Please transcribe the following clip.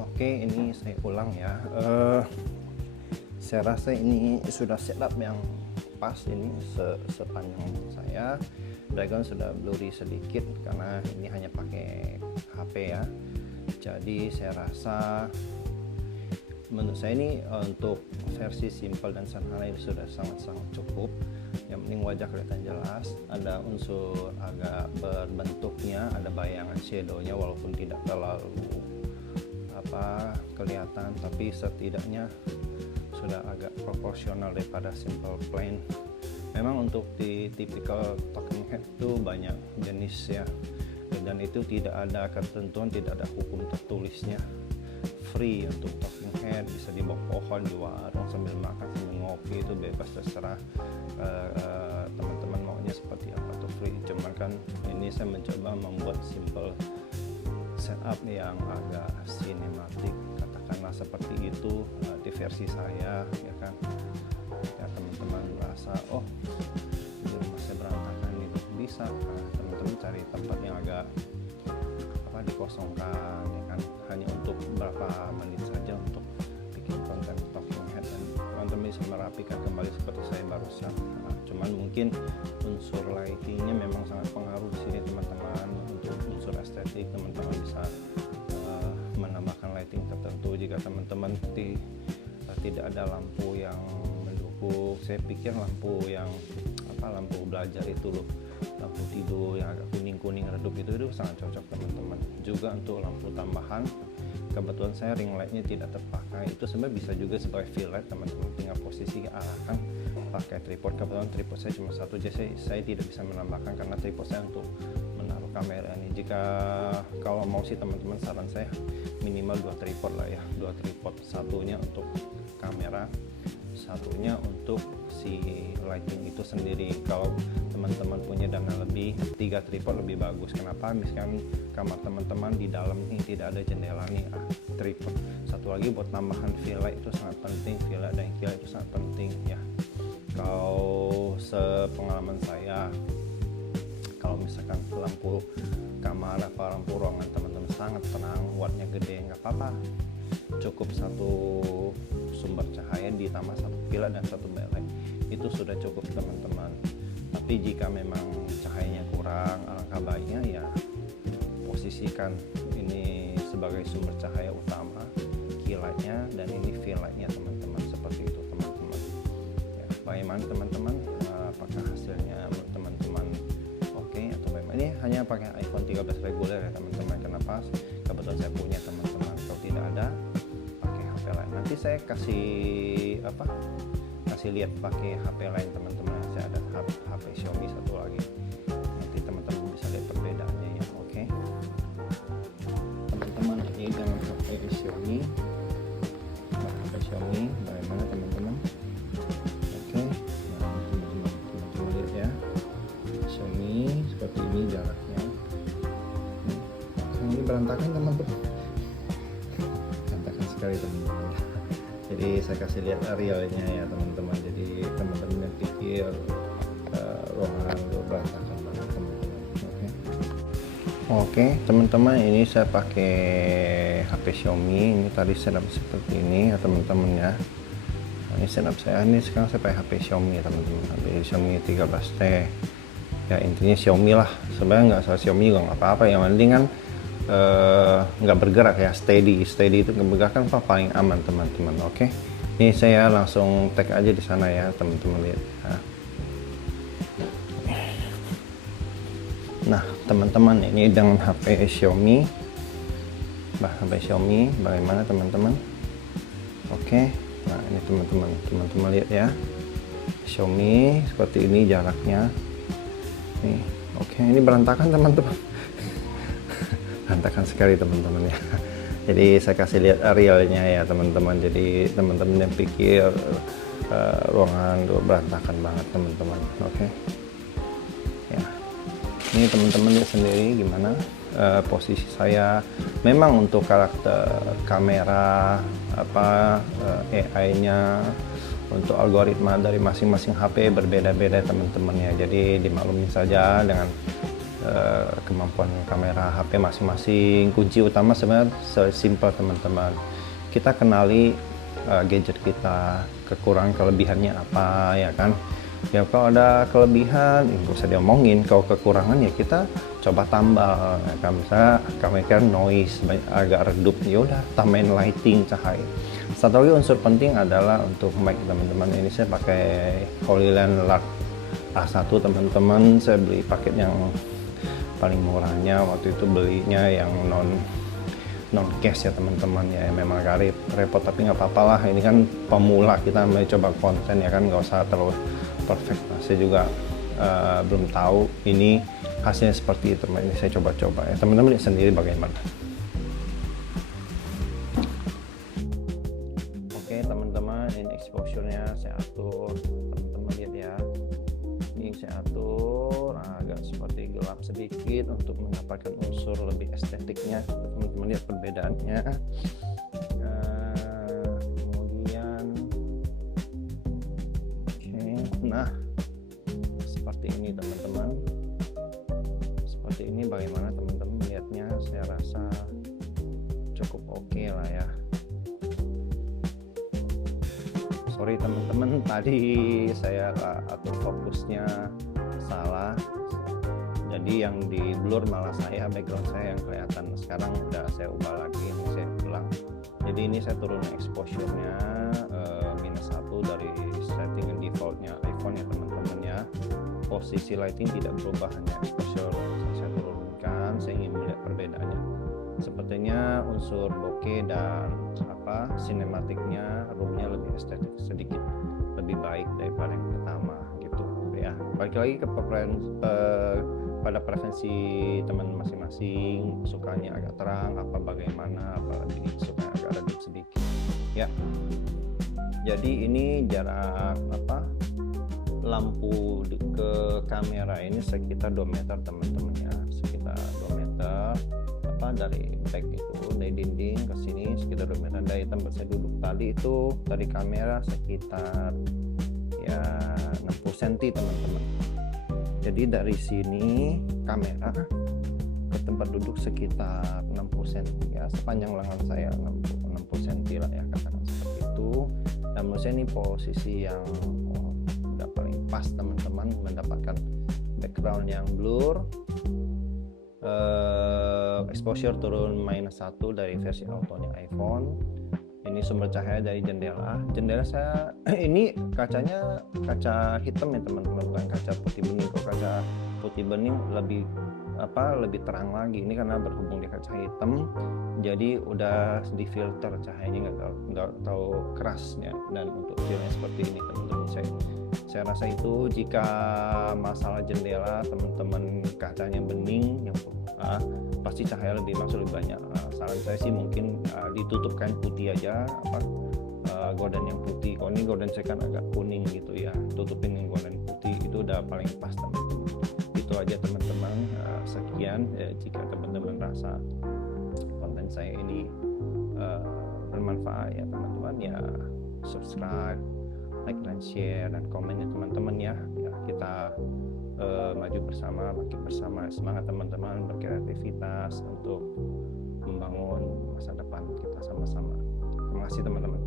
Oke, ini saya ulang ya. Saya rasa ini sudah setup yang pas ini sepanjang saya. Background sudah blurry sedikit karena ini hanya pakai HP ya. Jadi saya rasa menurut saya ini untuk versi simple dan sederhana ini sudah sangat-sangat cukup. Yang penting wajah kelihatan jelas, ada unsur agak berbentuknya, ada bayangan shadownya walaupun tidak terlalu kelihatan, tapi setidaknya sudah agak proporsional daripada simple plain. Memang untuk di typical talking head itu banyak jenis ya, dan itu tidak ada ketentuan, tidak ada hukum tertulisnya. Free untuk talking head, bisa di bawah pohon, di warung sambil makan sambil ngopi, itu bebas terserah teman-teman maunya seperti apa tuh free. Cuman kan ini saya mencoba membuat simple setup yang agak sinematik, katakanlah seperti itu di versi saya ya kan. Ya teman-teman merasa di rumah saya berantakan itu bisa, teman-teman cari tempat yang agak dikosongkan ya kan, hanya untuk berapa menit saja untuk bikin konten talking head, dan teman-teman bisa merapikan kembali seperti saya barusan. Cuman mungkin unsur lightingnya memang sangat pengaruh di sini teman-teman. Untuk unsur estetik teman-teman bisa menambahkan lighting tertentu jika teman-teman tidak ada lampu yang mendukung. Saya pikir lampu yang lampu belajar itu loh, lampu tidur yang agak kuning-kuning redup itu sangat cocok teman-teman. Juga untuk lampu tambahan, kebetulan saya ring lightnya tidak terpakai, itu sebenarnya bisa juga sebagai fill light teman-teman, tinggal posisi arahkan pakai tripod. Kebetulan tripod saya cuma satu, jadi saya tidak bisa menambahkan karena tripod saya untuk menaruh kamera ini. Jika kalau mau sih teman-teman, saran saya minimal 2 tripod lah ya, 2 tripod, satunya untuk kamera, satunya untuk si lighting itu sendiri. Kalau teman-teman punya dana lebih, 3 tripod lebih bagus. Kenapa? Misalkan kamar teman-teman di dalam ini tidak ada jendela nih, tripod. Satu lagi buat tambahan fill light itu sangat penting, fill light dan kill light itu sangat penting ya. Kalau sepengalaman saya, kalau misalkan lampu kamar atau lampu ruangan teman-teman sangat tenang, wattnya gede, nggak apa-apa, cukup satu sumber cahaya ditambah satu pilar dan satu backlight, itu sudah cukup teman-teman. Tapi jika memang cahayanya kurang, alangkah baiknya ya posisikan ini sebagai sumber cahaya utama, key lightnya, dan ini fill lightnya teman-teman, seperti itu teman-teman ya. Bagaimana teman-teman, apakah hasilnya menurut teman-teman oke atau bagaimana? Ini hanya pakai iPhone 13 reguler ya teman-teman. Kenapa? Kebetulan saya punya teman-teman. Kalau tidak ada, pakai HP lain. Nanti saya kasih lihat pakai HP lain teman-teman. Saya ada HP Xiaomi satu lagi, nanti teman-teman bisa lihat perbedaannya ya. Oke teman-teman, ini dengan HP Xiaomi, bagaimana teman-teman? Oke, nah teman-teman lihat ya, Xiaomi seperti ini jaraknya. Ini berantakan teman-teman, berantakan sekali teman-teman. Jadi saya kasih lihat arealnya ya teman-teman. Jadi teman-teman yang pikir ruangan berantakan banget teman-teman. Oke teman-teman, ini saya pakai HP Xiaomi. Ini tadi setup seperti ini ya teman-teman ya. Ini setup saya, ini sekarang saya pakai HP Xiaomi ya teman-teman, HP Xiaomi 13T ya. Intinya Xiaomi lah, sebenarnya nggak salah Xiaomi juga nggak apa-apa, yang penting kan nggak bergerak ya, steady itu nggak bergerak kan paling aman teman-teman. Oke, ini saya langsung tag aja di sana ya teman-teman lihat ya. Nah teman-teman, ini dengan HP Xiaomi, bagaimana teman-teman? Oke, nah ini teman-teman lihat ya, Xiaomi seperti ini jaraknya nih. Oke, ini berantakan teman-teman, berantakan sekali teman-teman ya. Jadi saya kasih lihat arealnya ya teman-teman. Jadi teman-teman yang pikir ruangan berantakan banget teman-teman. Oke ya, ini teman-teman lihat sendiri gimana posisi saya. Memang untuk karakter kamera AI-nya, untuk algoritma dari masing-masing HP berbeda-beda teman-teman ya. Jadi dimaklumi saja dengan kemampuan kamera HP masing-masing. Kunci utama sebenarnya sesimpel teman-teman, kita kenali gadget kita, kekurangan kelebihannya apa ya kan. Ya kalau ada kelebihan nggak usah diomongin, kalau kekurangan ya kita coba tambah ya kan. Misalnya kamera noise agak redup, ya udah tambahin lighting, cahaya. Satu lagi unsur penting adalah untuk mic teman-teman. Ini saya pakai Holyland Lark A1 teman-teman. Saya beli paket yang paling murahnya, waktu itu belinya yang non case ya teman-teman ya. Memang agak repot tapi nggak apa-apa lah, ini kan pemula, kita mulai coba konten ya kan, nggak usah terlalu perfect. Saya juga belum tahu ini hasilnya seperti itu, ini saya coba-coba ya, teman-teman lihat sendiri bagaimana. Oke teman-teman, ini exposure-nya saya atur, teman-teman lihat ya, ini saya atur agak seperti gelap sedikit untuk mendapatkan unsur lebih estetiknya. Teman-teman lihat perbedaannya. Kemudian nah seperti ini teman-teman, seperti ini bagaimana teman-teman melihatnya? Saya rasa cukup oke lah ya. Sorry teman-teman, tadi saya atur fokusnya salah, jadi yang di blur malah saya, background saya yang kelihatan. Sekarang udah saya ubah lagi, ini saya ulang. Jadi ini saya turun exposure-nya -1 dari setting defaultnya iPhone ya teman-teman ya. Posisi lighting tidak berubah, hanya exposure saya turunkan. Saya ingin melihat perbedaannya. Sepertinya unsur bokeh dan sinematiknya, roomnya lebih estetik sedikit, lebih baik daripada yang pertama gitu ya. Balik lagi ke pada preferensi teman masing-masing, sukanya agak terang apa bagaimana, apalagi suka agak redup sedikit ya. Jadi ini jarak lampu ke kamera ini sekitar 2 meter teman-teman ya, sekitar 2 meter dari back itu, dari dinding ke sini sekitar 2 meter. Dari tempat saya duduk tadi itu dari kamera sekitar ya 60 cm teman-teman. Jadi dari sini kamera ke tempat duduk sekitar 60 cm ya, sepanjang lengan saya 60 cm lah ya, katakan seperti itu. Dan menurut saya ini posisi yang udah paling pas teman-teman, mendapatkan background yang blur. Exposure turun -1 dari versi autonya iPhone. Ini sumber cahaya dari jendela saya ini kacanya kaca hitam ya teman-teman, bukan kaca putih bening. Kalau kaca putih bening lebih terang lagi, ini karena berhubung di kaca hitam jadi udah di filter cahayanya, nggak tahu kerasnya, dan untuk feelnya seperti ini teman-teman. Saya rasa itu jika masalah jendela teman-teman kacanya bening yang pasti cahaya lebih masuk lebih banyak. Saran saya sih mungkin ditutup kain putih aja, gorden yang putih. Kalau ini gorden saya kan agak kuning gitu ya, tutupin yang gorden putih, itu udah paling pas teman-teman. Itu aja teman-teman, sekian. Jika teman-teman rasa konten saya ini bermanfaat ya teman-teman ya, subscribe, like dan share dan komen ya teman-teman ya. Kita maju bersama, makin bersama. Semangat teman-teman berkreativitas untuk membangun masa depan kita sama-sama. Terima kasih teman-teman.